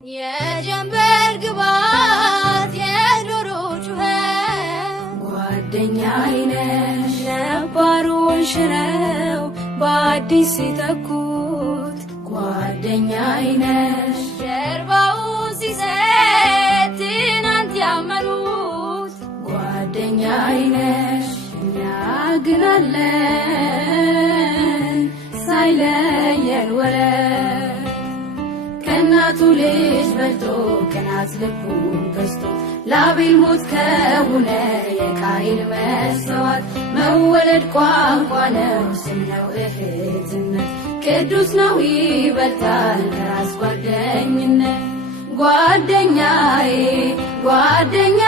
የጀንበር ግባት የዶሮ ጩኸት ጓደኛዬ ነሽ ነባሩን ሽረው በአዲስ ሲተኩት ጓደኛዬ ነሽ ጀርባውን ሲሰጥ ትናንት ያመኑት ጓደኛዬ ነሽ እኛ ግን አለን ሳይለየን ወረት ከናቱ ልጅ በልቶ ከናት ልቡን ገዝቶ ላቤል ሞት ከሆነ የቃይል መስዋዕት መወለድ ቋንቋ ነው ስም ነው እህትነት ቅዱስ ነው ይበልጣል ከራስ ጓደኝነት ጓደኛዬ ጓደኛዬ